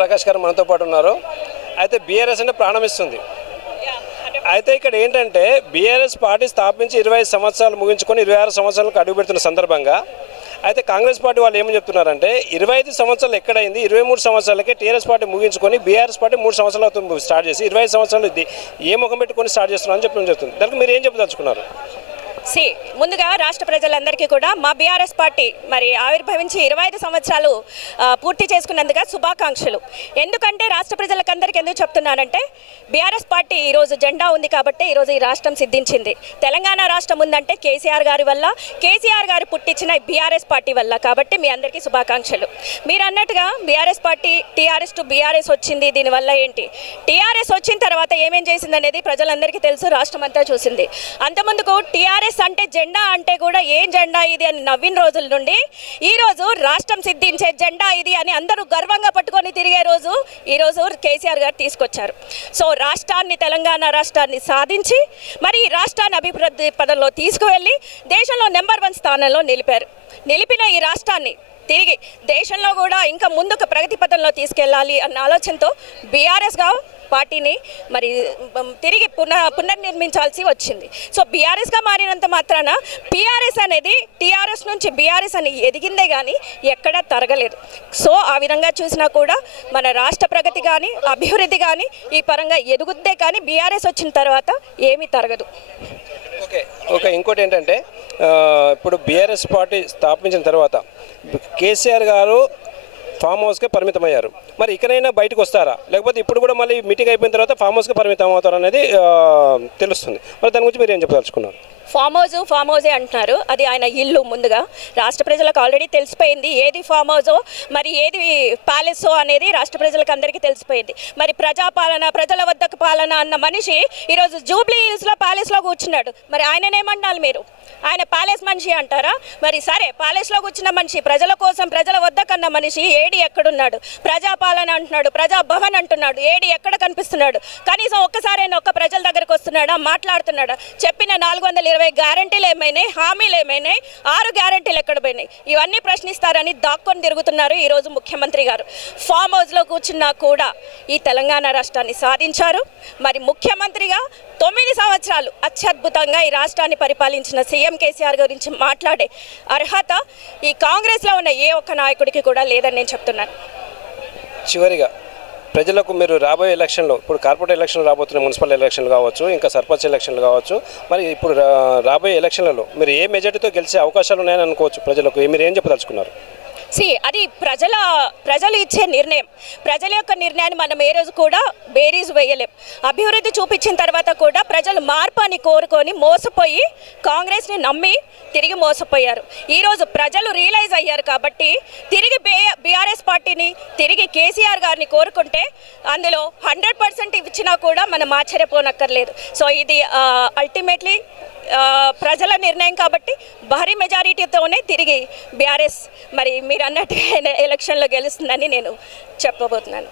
ప్రకాష్ గారు మనతో పాటు ఉన్నారు. అయితే బీఆర్ఎస్ అంటే ప్రాణం ఇస్తుంది. అయితే ఇక్కడ ఏంటంటే బీఆర్ఎస్ పార్టీ స్థాపించి 25 సంవత్సరాలు ముగించుకొని 26 సంవత్సరాలకు అడుగుపెడుతున్న సందర్భంగా అయితే కాంగ్రెస్ పార్టీ వాళ్ళు ఏమని చెప్తున్నారంటే 25 సంవత్సరాలు ఎక్కడైంది, 23 సంవత్సరాలకే టీఆర్ఎస్ పార్టీ ముగించుకొని బీఆర్ఎస్ పార్టీ 3 సంవత్సరాలు స్టార్ట్ చేసి 25 సంవత్సరాలు ఏ ముఖం పెట్టుకొని స్టార్ట్ చేస్తున్నారని చెప్పడం చెప్తుంది. దానికి మీరు ఏం చెప్పదలుచుకున్నారు? ముందుగా రాష్ట్ర ప్రజలందరికీ కూడా మా బీఆర్ఎస్ పార్టీ మరి ఆవిర్భవించి 25 సంవత్సరాలు పూర్తి చేసుకున్నందుకు శుభాకాంక్షలు. ఎందుకంటే రాష్ట్ర ప్రజలకందరికీ ఎందుకు చెప్తున్నానంటే బీఆర్ఎస్ పార్టీ ఈరోజు జెండా ఉంది కాబట్టి ఈరోజు ఈ రాష్ట్రం సిద్ధించింది. తెలంగాణ రాష్ట్రం ఉందంటే కేసీఆర్ గారి వల్ల, కేసీఆర్ గారు పుట్టించిన బీఆర్ఎస్ పార్టీ వల్ల. కాబట్టి మీ అందరికీ శుభాకాంక్షలు. మీరు అన్నట్టుగా BRS party TRS to BRS వచ్చింది. దీనివల్ల ఏంటి, టీఆర్ఎస్ వచ్చిన తర్వాత ఏమేం చేసింది అనేది ప్రజలందరికీ తెలుసు, రాష్ట్రం అంతా చూసింది. అంతకుముందుకు టీఆర్ఎస్ అంటే జెండా అంటే కూడా ఏం జెండా ఇది అని నవ్విన రోజుల నుండి ఈరోజు రాష్ట్రం సిద్ధించే జెండా ఇది అని అందరూ గర్వంగా పట్టుకొని తిరిగే రోజు ఈరోజు కేసీఆర్ గారు తీసుకొచ్చారు. సో రాష్ట్రాన్ని, తెలంగాణ రాష్ట్రాన్ని సాధించి మరి రాష్ట్రాన్ని అభివృద్ధి పదంలో తీసుకువెళ్ళి దేశంలో నెంబర్ 1 స్థానంలో నిలిపిన ఈ రాష్ట్రాన్ని తిరిగి దేశంలో కూడా ఇంకా ముందుకు ప్రగతి పథంలో తీసుకెళ్ళాలి అన్న ఆలోచనతో బీఆర్ఎస్గా పార్టీని మరి తిరిగి పునర్నిర్మించాల్సి వచ్చింది. సో బీఆర్ఎస్గా మారినంత మాత్రాన పీఆర్ఎస్ అనేది టీఆర్ఎస్ నుంచి బీఆర్ఎస్ అని ఎదిగిందే కానీ ఎక్కడా తరగలేదు. సో ఆ విధంగా చూసినా కూడా మన రాష్ట్ర ప్రగతి కానీ అభివృద్ధి కానీ ఈ పరంగా ఎదుగుద్దే కానీ బీఆర్ఎస్ వచ్చిన తర్వాత ఏమీ తరగదు. ఓకే ఇంకోటి ఏంటంటే ఇప్పుడు బీఆర్ఎస్ పార్టీ స్థాపించిన తర్వాత కేసీఆర్ గారు ఫామ్ హౌస్కే పరిమితమయ్యారు. మరి ఇకనైనా బయటకు వస్తారా, లేకపోతే ఇప్పుడు కూడా మళ్ళీ మీటింగ్ అయిపోయిన తర్వాత ఫామ్ హౌస్కే పరిమితం అవుతారు అనేది తెలుస్తుంది. మరి దాని గురించి మీరు ఏం చెప్పదలుచుకున్నారు? ఫామ్ హౌజే అంటున్నారు. అది ఆయన ఇల్లు. ముందుగా రాష్ట్ర ప్రజలకు ఆల్రెడీ తెలిసిపోయింది ఏది ఫామ్ హౌజో మరి ఏది ప్యాలెసో అనేది రాష్ట్ర ప్రజలకు అందరికీ తెలిసిపోయింది. మరి ప్రజాపాలన, ప్రజల వద్దకు పాలన అన్న మనిషి ఈరోజు జూబ్లీ హిల్స్లో ప్యాలెస్లో కూర్చున్నాడు. మరి ఆయననేమన్నారు మీరు? ఆయన ప్యాలెస్ మనిషి అంటారా? మరి సరే, ప్యాలెస్లో కూర్చున్న మనిషి, ప్రజల కోసం ప్రజల వద్దకన్న మనిషి ఏడి ఎక్కడున్నాడు? ప్రజాపాలన అంటున్నాడు, ప్రజాభవన్ అంటున్నాడు, ఏడి ఎక్కడ కనిపిస్తున్నాడు? కనీసం ఒక్కసారైనా ఒక్క ప్రజల దగ్గరకు వస్తున్నాడా, మాట్లాడుతున్నాడా? చెప్పిన 420 గ్యారంటీలు ఏమైనాయి, హామీలు ఏమైనాయి, 6 గ్యారంటీలు ఎక్కడ పోయినాయి? ఇవన్నీ ప్రశ్నిస్తారని దాక్కొని తిరుగుతున్నారు ఈరోజు ముఖ్యమంత్రి గారు. ఫామ్ హౌస్లో కూర్చున్నా కూడా ఈ తెలంగాణ రాష్ట్రాన్ని సాధించారు. మరి ముఖ్యమంత్రిగా 9 సంవత్సరాలు అత్యద్భుతంగా ఈ రాష్ట్రాన్ని పరిపాలించిన సీఎం కేసీఆర్ గురించి మాట్లాడే అర్హత ఈ కాంగ్రెస్లో ఉన్న ఏ ఒక్క నాయకుడికి కూడా లేదని నేను చెప్తున్నాను. చివరిగా ప్రజలకు మీరు రాబోయే ఎలక్షన్లో, ఇప్పుడు కార్పొరేట్ ఎలక్షన్లు రాబోతున్న, మున్సిపల్ ఎలక్షన్లు కావచ్చు, ఇంకా సర్పంచ్ ఎలక్షన్లు కావచ్చు, మరి ఇప్పుడు రాబోయే ఎలక్షన్లలో మీరు ఏ మెజార్టీతో గెలిచే అవకాశాలు ఉన్నాయని అనుకోవచ్చు? ప్రజలకు మీరు ఏం చెప్పదలుచుకున్నారు? అది ప్రజలు ఇచ్చే నిర్ణయం. ప్రజల యొక్క నిర్ణయాన్ని మనం ఏ రోజు కూడా బేరీజ్ వేయలేం. అభివృద్ధి చూపించిన తర్వాత కూడా ప్రజలు మార్పు అని కోరుకొని మోసపోయి కాంగ్రెస్ని నమ్మి తిరిగి మోసపోయారు. ఈరోజు ప్రజలు రియలైజ్ అయ్యారు కాబట్టి తిరిగి బీఆర్ఎస్ పార్టీని, తిరిగి కేసీఆర్ గారిని కోరుకుంటే అందులో 100% ఇచ్చినా కూడా మనం ఆశ్చర్యపోనక్కర్లేదు. సో ఇది అల్టిమేట్లీ ప్రజల నిర్ణయం కాబట్టి భారీ మెజారిటీతోనే తిరిగి బీఆర్ఎస్ మరి మీరు అన్నట్టుగా ఎలక్షన్లో గెలుస్తుందని నేను చెప్పబోతున్నాను.